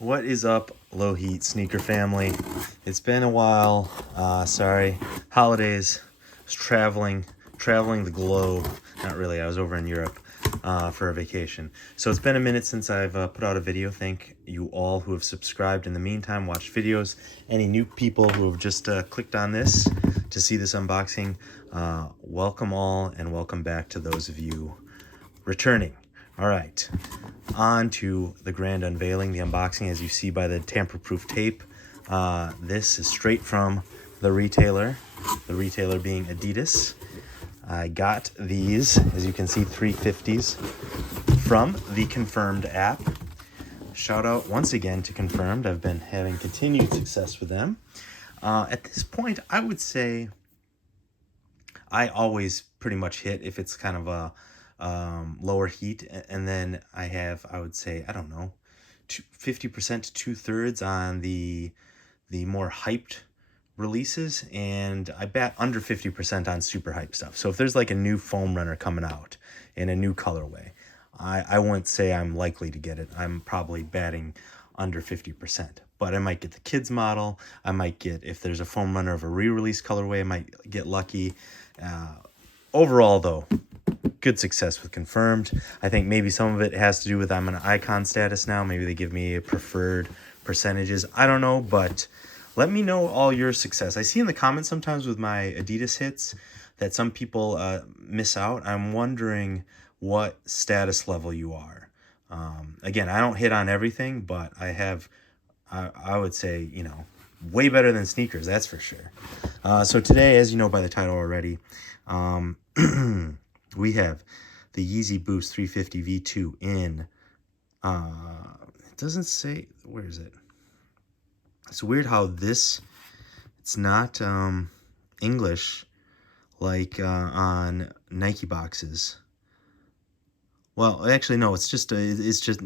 What is up, Lowheat sneaker family? It's been a while. Sorry, holidays. I was traveling the globe. Not really. I was over in Europe for a vacation. So it's been a minute since I've put out a video. Thank you all who have subscribed in the meantime, watched videos. Any new people who have just clicked on this to see this unboxing, welcome all and welcome back to those of you returning. All right, on to the grand unveiling, the unboxing. As you see by the tamper-proof tape, this is straight from the retailer being Adidas. I got these, as you can see, 350s from the Confirmed app. Shout out once again to Confirmed. I've been having continued success with them. At this point, I would say I always pretty much hit if it's kind of a lower heat, and then I would say, I don't know, 50% to 2/3 on the more hyped releases, and I bat under 50% on super hype stuff. So if there's like a new foam runner coming out in a new colorway, I wouldn't say I'm likely to get it. I'm probably batting under 50%, but I might get the kids model. I might get, if there's a foam runner of a re-release colorway, I might get lucky. Overall though, good success with Confirmed. I think maybe some of it has to do with I'm an icon status now. Maybe they give me preferred percentages. I don't know, but let me know all your success. I see in the comments sometimes with my Adidas hits that some people miss out. I'm wondering what status level you are. Again, I don't hit on everything, but I would say, way better than sneakers, that's for sure. So today, as you know by the title already, we have the Yeezy Boost 350 V2 in, it doesn't say, where is it? It's weird how it's not English like on Nike boxes. Well, actually, no, it's just,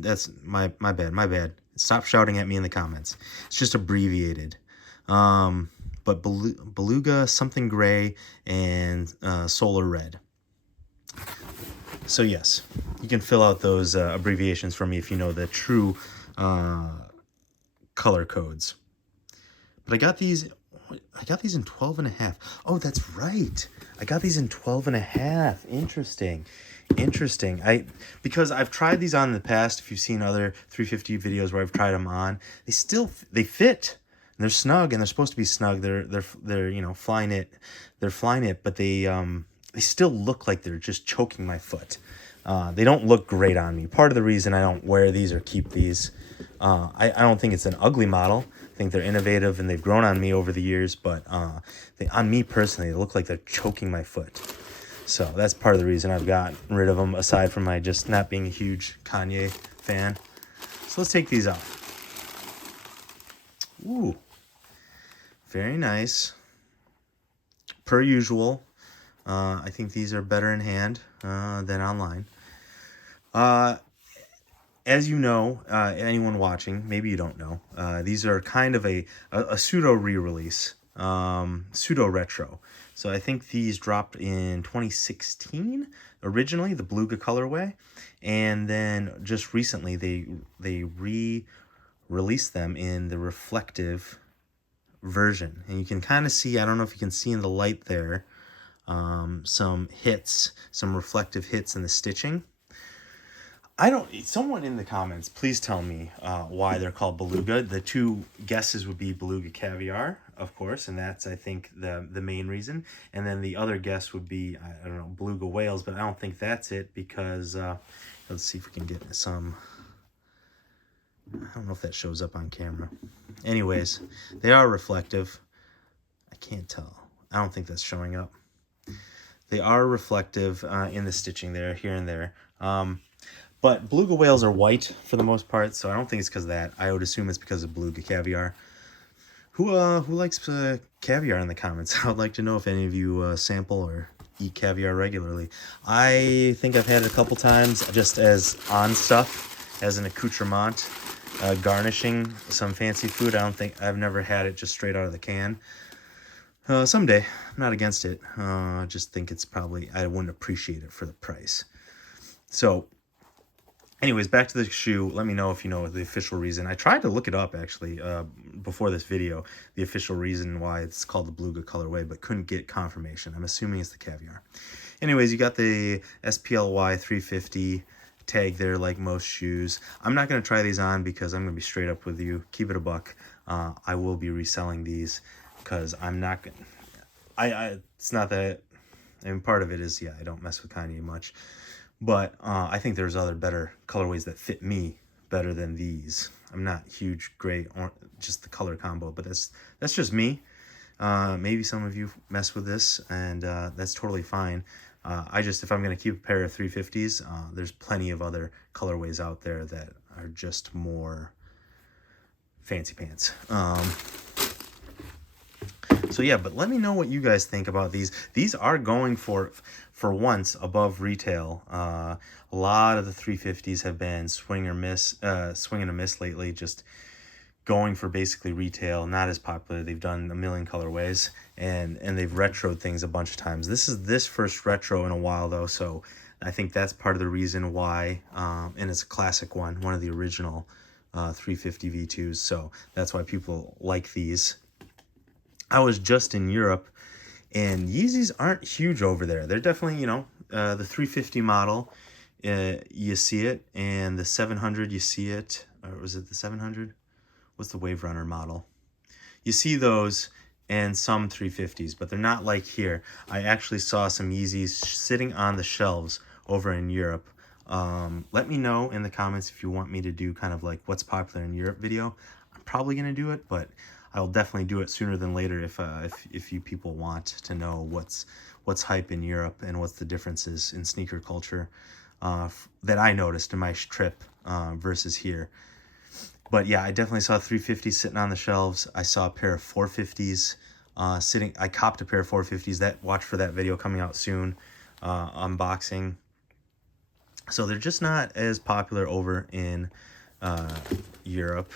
that's my bad. Stop shouting at me in the comments. It's just abbreviated. But Beluga, something gray, and solar red. So yes, you can fill out those abbreviations for me if you know the true color codes. But I got these in 12 and a half. Oh, that's right. I got these in 12 and a half. Interesting. Because I've tried these on in the past. If you've seen other 350 videos where I've tried them on, they fit. And they're snug, and they're supposed to be snug. They're Flyknit. They're Flyknit, but they still look like they're just choking my foot. They don't look great on me. Part of the reason I don't wear these or keep these, I don't think it's an ugly model. I think they're innovative and they've grown on me over the years, but on me personally, they look like they're choking my foot. So that's part of the reason I've gotten rid of them, aside from my just not being a huge Kanye fan. So let's take these out. Ooh, very nice. Per usual, I think these are better in hand than online. As you know, anyone watching, maybe you don't know, these are kind of a pseudo re-release, pseudo retro. So I think these dropped in 2016 originally, the Beluga colorway, and then just recently they re-released them in the reflective version, and you can kind of see, I don't know if you can see in the light there, some reflective hits in the stitching. Someone in the comments, please tell me why they're called Beluga. The two guesses would be Beluga Caviar, of course, and that's, I think, the main reason. And then the other guess would be, I don't know, Beluga Whales, but I don't think that's it, because, let's see if we can get some, I don't know if that shows up on camera. Anyways, they are reflective. I can't tell. I don't think that's showing up. They are reflective in the stitching there, here and there. But Beluga Whales are white for the most part, so I don't think it's because of that. I would assume it's because of Beluga Caviar. Who likes caviar in the comments? I would like to know if any of you sample or eat caviar regularly. I think I've had it a couple times just as on stuff, as an accoutrement, garnishing some fancy food. I've never had it just straight out of the can. Someday, I'm not against it. I just think it's probably, I wouldn't appreciate it for the price. So, Anyways, back to the shoe. Let me know if you know the official reason. I tried to look it up, actually, before this video, the official reason why it's called the Beluga colorway, but couldn't get confirmation. I'm assuming it's the caviar. Anyways, you got the SPLY 350 tag there, like most shoes. I'm not going to try these on because I'm going to be straight up with you. Keep it a buck. I will be reselling these because I'm not going to... It's not that... And part of it is, yeah, I don't mess with Kanye much. But I think there's other better colorways that fit me better than these. I'm not huge gray or just the color combo, but that's just me. Maybe some of you mess with this, and that's totally fine. If I'm going to keep a pair of 350s, there's plenty of other colorways out there that are just more fancy pants. So yeah, but let me know what you guys think about these. These are going for once above retail. A lot of the 350s have been swing and a miss lately, just going for basically retail, not as popular. They've done a million colorways, and they've retroed things a bunch of times. This is this first retro in a while though, so I think that's part of the reason why, and it's a classic one of the original 350 V2s, so that's why people like these. I was just in Europe, and Yeezys aren't huge over there. They're definitely, you know, the 350 model, you see it, and the 700, you see it. Or was it the 700? What's the Wave Runner model? You see those and some 350s, but they're not like here. I actually saw some Yeezys sitting on the shelves over in Europe. Let me know in the comments if you want me to do kind of like what's popular in Europe video. I'm probably going to do it, but I'll definitely do it sooner than later if you people want to know what's hype in Europe and what's the differences in sneaker culture that I noticed in my trip versus here. But yeah, I definitely saw 350s sitting on the shelves. I saw a pair of 450s sitting. I copped a pair of 450s. Watch for that video coming out soon, unboxing. So they're just not as popular over in Europe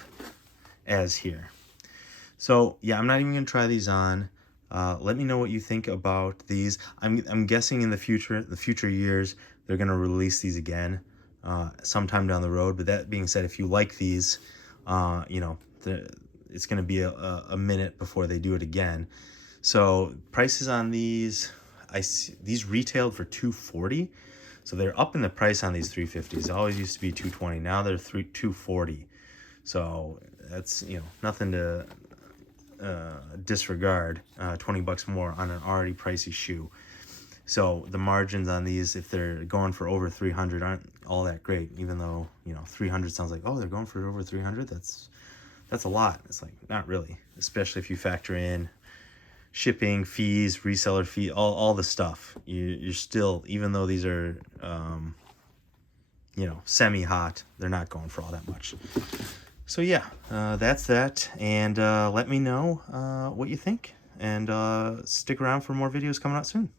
as here. So yeah, I'm not even gonna try these on. Let me know what you think about these. I'm guessing in the future years, they're gonna release these again sometime down the road. But that being said, if you like these, you know, it's gonna be a minute before they do it again. So prices on these, I see these retailed for $240. So they're up in the price on these 350s. It always used to be $220. Now they're $240. So that's, you know, nothing to disregard. 20 bucks more on an already pricey shoe. So the margins on these, if they're going for over 300, aren't all that great. Even though, you know, 300 sounds like, oh, they're going for over 300. That's a lot. It's like, not really, especially if you factor in shipping fees, reseller fee, all the stuff. You're still, even though these are you know, semi-hot, they're not going for all that much. So yeah, that's that, and let me know what you think, and stick around for more videos coming out soon.